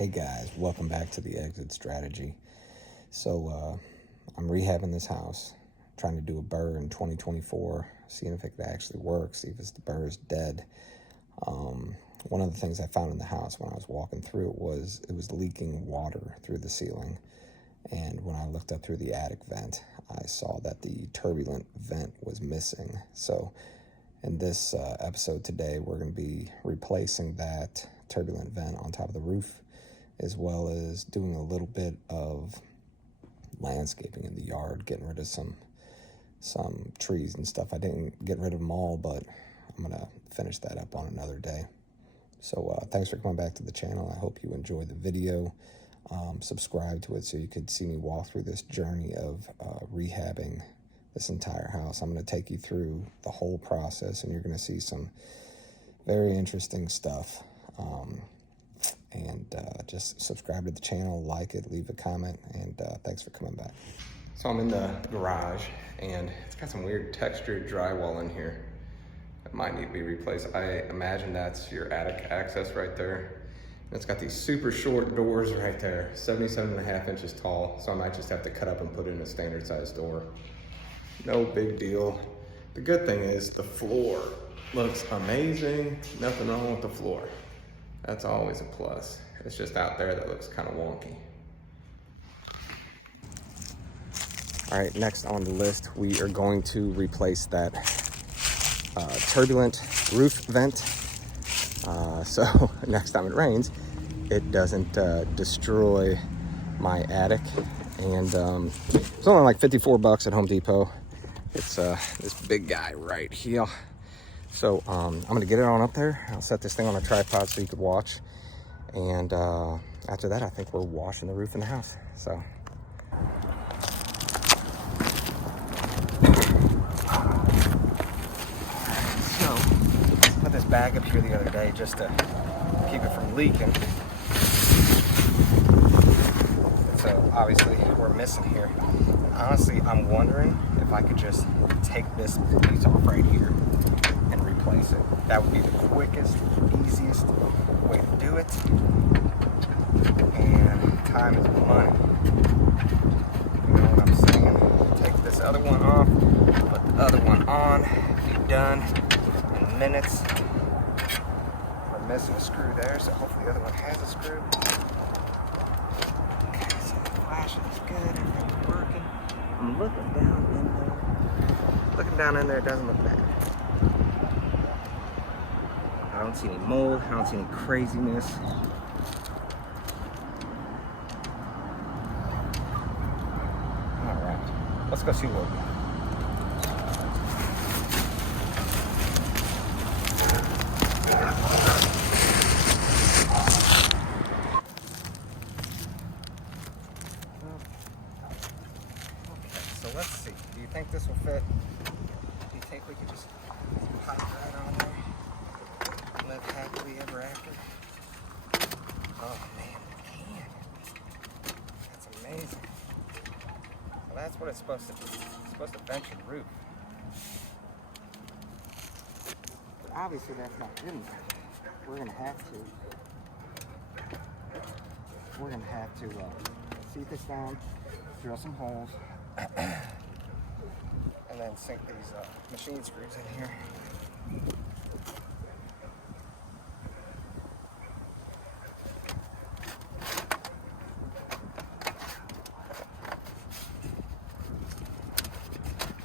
Hey guys, welcome back to the exit strategy. So I'm rehabbing this house, trying to do a BRRRR in 2024, seeing if it actually works, see if the BRRRR is dead. One of the things I found in the house when I was walking through it was leaking water through the ceiling. And when I looked up through the attic vent, I saw that the turbulent vent was missing. So in this episode today, we're going to be replacing that turbulent vent on top of the roof, as well as doing a little bit of landscaping in the yard, getting rid of some trees and stuff. I didn't get rid of them all, but I'm going to finish that up on another day. So thanks for coming back to the channel. I hope you enjoyed the video. Subscribe to it so you could see me walk through this journey of rehabbing this entire house. I'm going to take you through the whole process, and you're going to see some very interesting stuff. Just subscribe to the channel, like it, leave a comment, and thanks for coming back. So I'm in the garage, and it's got some weird textured drywall in here that might need to be replaced. I imagine that's your attic access right there. And it's got these super short doors right there, 77.5 inches tall, so I might just have to cut up and put in a standard size door. No big deal. The good thing is the floor looks amazing. Nothing wrong with the floor. That's always a plus. It's just out there that looks kind of wonky. All right, next on the list, we are going to replace that turbulent roof vent. So next time it rains, it doesn't destroy my attic. And it's only like 54 bucks at Home Depot. It's this big guy right here. So I'm gonna get it on up there. I'll set this thing on a tripod so you could watch. And after that, I think we're washing the roof in the house. So. Put this bag up here the other day just to keep it from leaking. So obviously we're missing here. And honestly, I'm wondering if I could just take this piece off right here and replace it. That would be the quickest, easiest way to do it. And time is money. You know what I'm saying? Take this other one off, put the other one on, be done in minutes. We're missing a screw there, so hopefully the other one has a screw. Okay, so the flash is good, everything's working. I'm looking down in there. Looking down in there, it doesn't look bad. I don't see any mold, I don't see any craziness. Alright, let's go see what we got. So let's see. Do you think this will fit? Do you think we could just pop right on there? Live happily ever after? Oh man, we can. That's amazing. Well, that's what it's supposed to do. It's supposed to vent your roof. But obviously that's not good enough. We're gonna have to seat this down, drill some holes, and then sink these machine screws in here.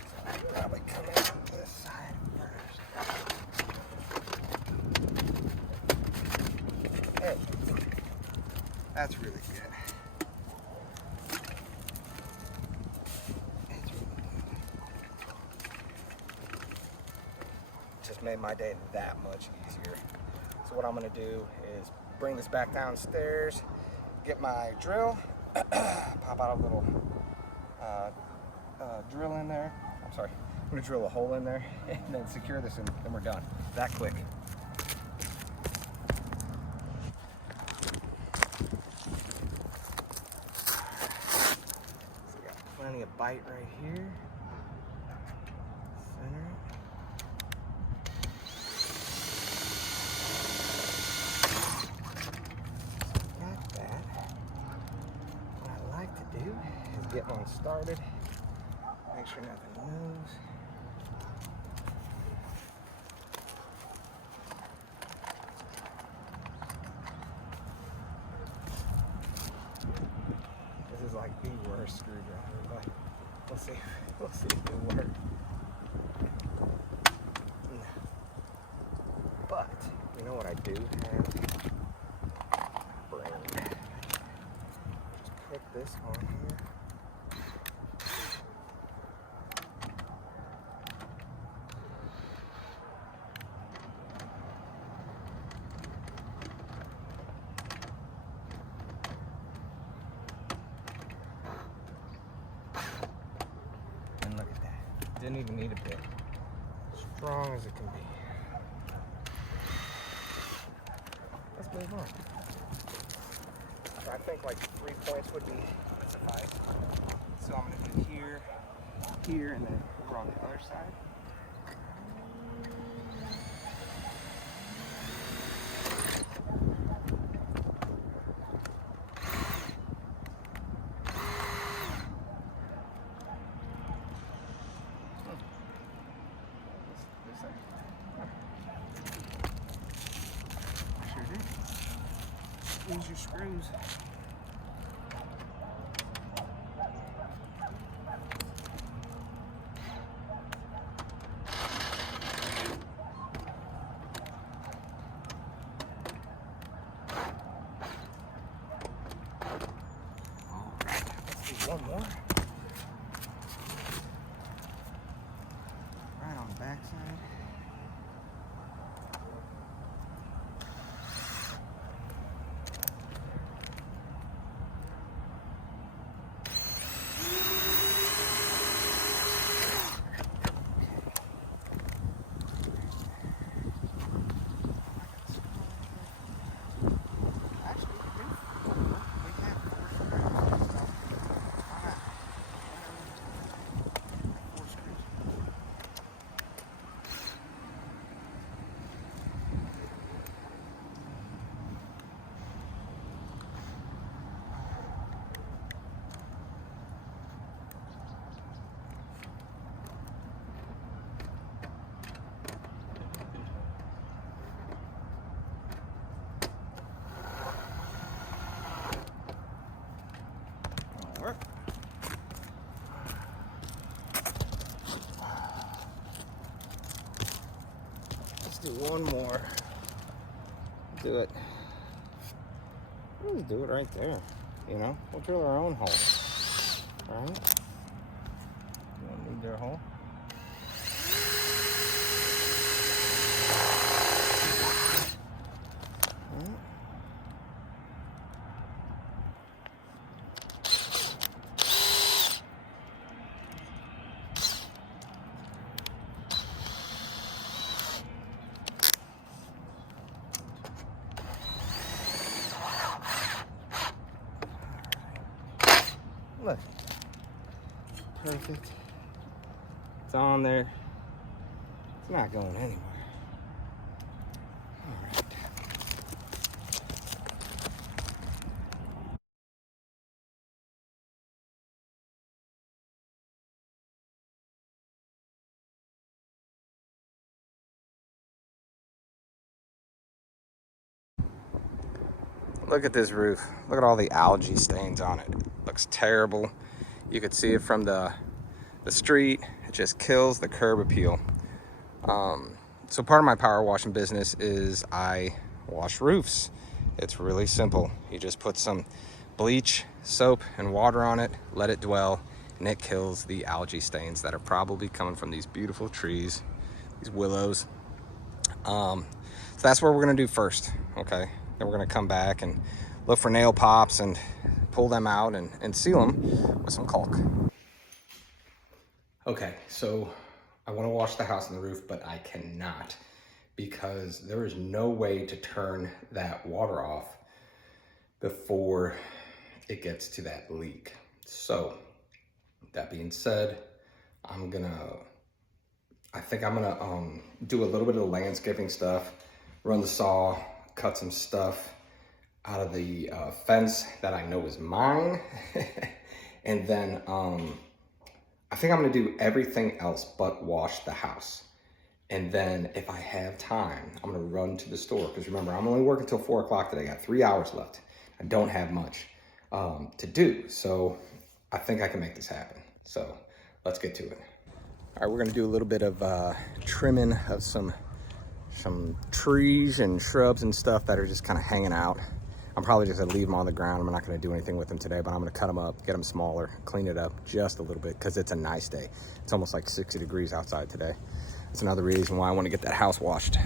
So I'll probably come in on this side first. Hey, that's really good. Just made my day that much easier. So what I'm gonna do is bring this back downstairs, get my drill, pop out a little drill in there. I'm sorry, I'm gonna drill a hole in there and then secure this and then we're done. That quick. So we got plenty of bite right here. Center it. Not bad. get one started. Make sure nothing moves. This is like the worst screwdriver, but we'll see. We'll see if it works. But you know what I do have? Brain. Just put this on here. And look at that. Didn't even need a bit. Strong as it can be. Let's move on. So I think like 3 points would be suffice. So I'm gonna do here, here, and then over on the other side. Use your screws. Alright, let's do one more. Right on the back side. Work. Let's do one more. Do it. We'll do it right there. You know, we'll drill our own hole. All right? You don't need their hole. Look, perfect. It's on there. It's not going anywhere. All right. Look at this roof. Look at all the algae stains on it. It looks terrible. You could see it from the street. It just kills the curb appeal. So part of my power washing business is I wash roofs. It's really simple. You just put some bleach, soap, and water on it, let it dwell, and it kills the algae stains that are probably coming from these beautiful trees, these willows. So that's what we're gonna do first, okay? Then we're gonna come back and look for nail pops and pull them out and seal them with some caulk. Okay, so I wanna wash the house and the roof, but I cannot because there is no way to turn that water off before it gets to that leak. So that being said, I think I'm gonna do a little bit of the landscaping stuff, run the saw, cut some stuff out of the fence that I know is mine, And then I think I'm gonna do everything else but wash the house. And then if I have time, I'm gonna run to the store. Because remember, I'm only working till 4 o'clock today. I got 3 hours left. I don't have much to do. So I think I can make this happen. So let's get to it. All right, we're gonna do a little bit of trimming of some trees and shrubs and stuff that are just kind of hanging out. I'm probably just gonna leave them on the ground. I'm not gonna do anything with them today, but I'm gonna cut them up, get them smaller, clean it up just a little bit because it's a nice day. It's almost like 60 degrees outside today. That's another reason why I want to get that house washed.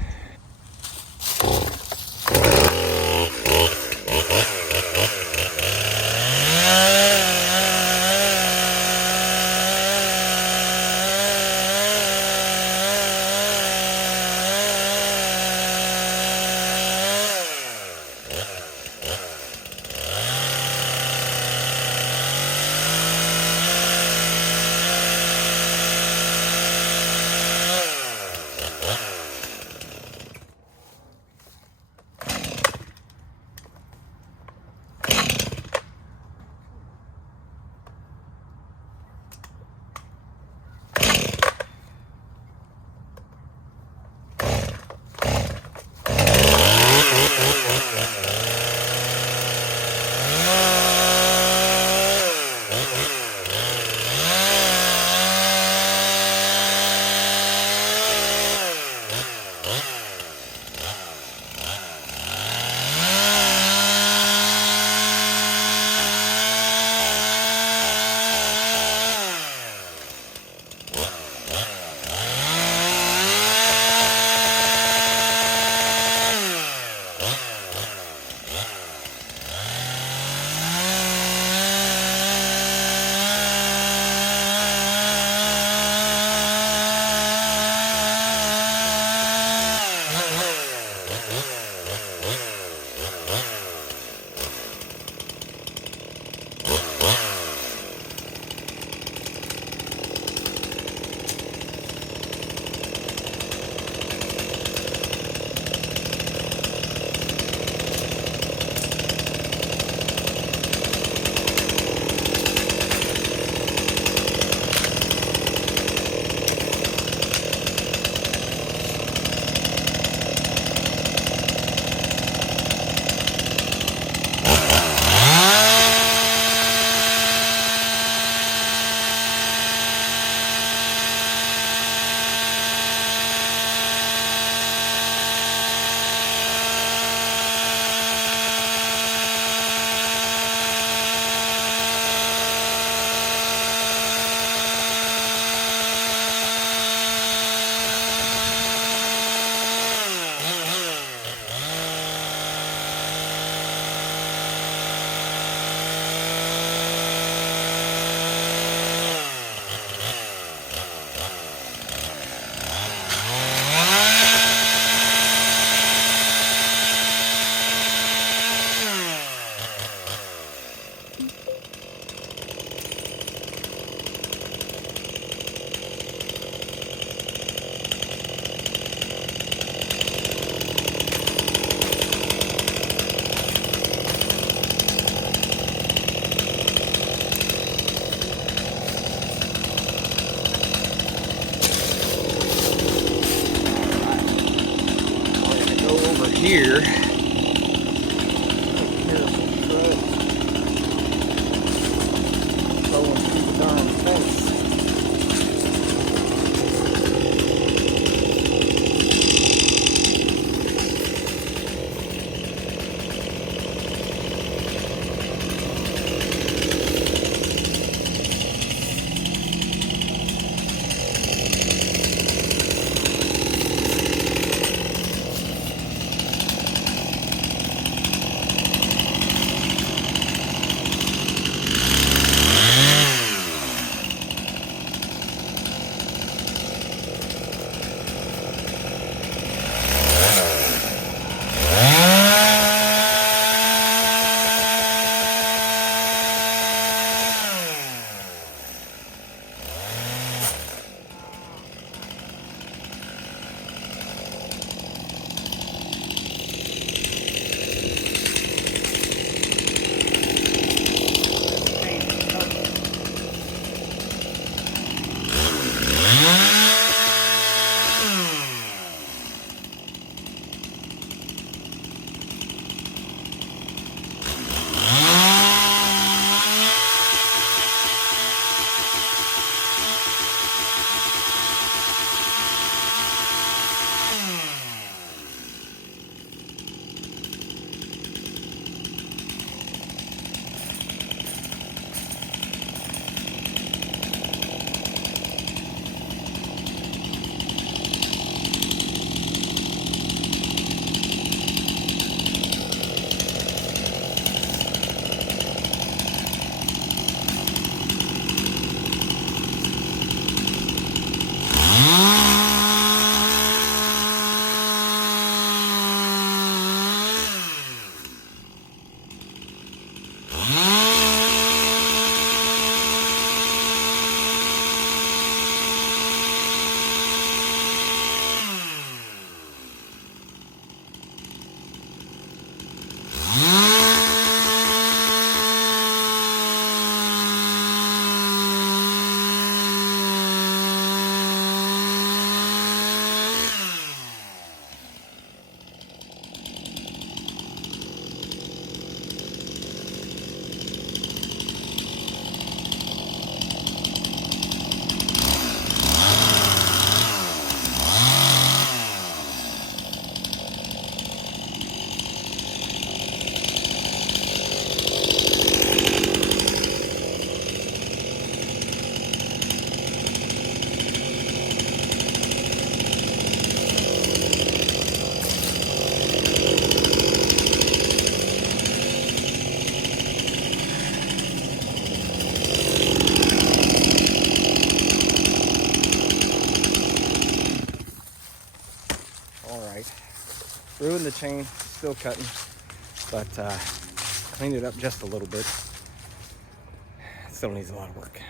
Here. Ruined the chain, still cutting, but cleaned it up just a little bit. Still needs a lot of work.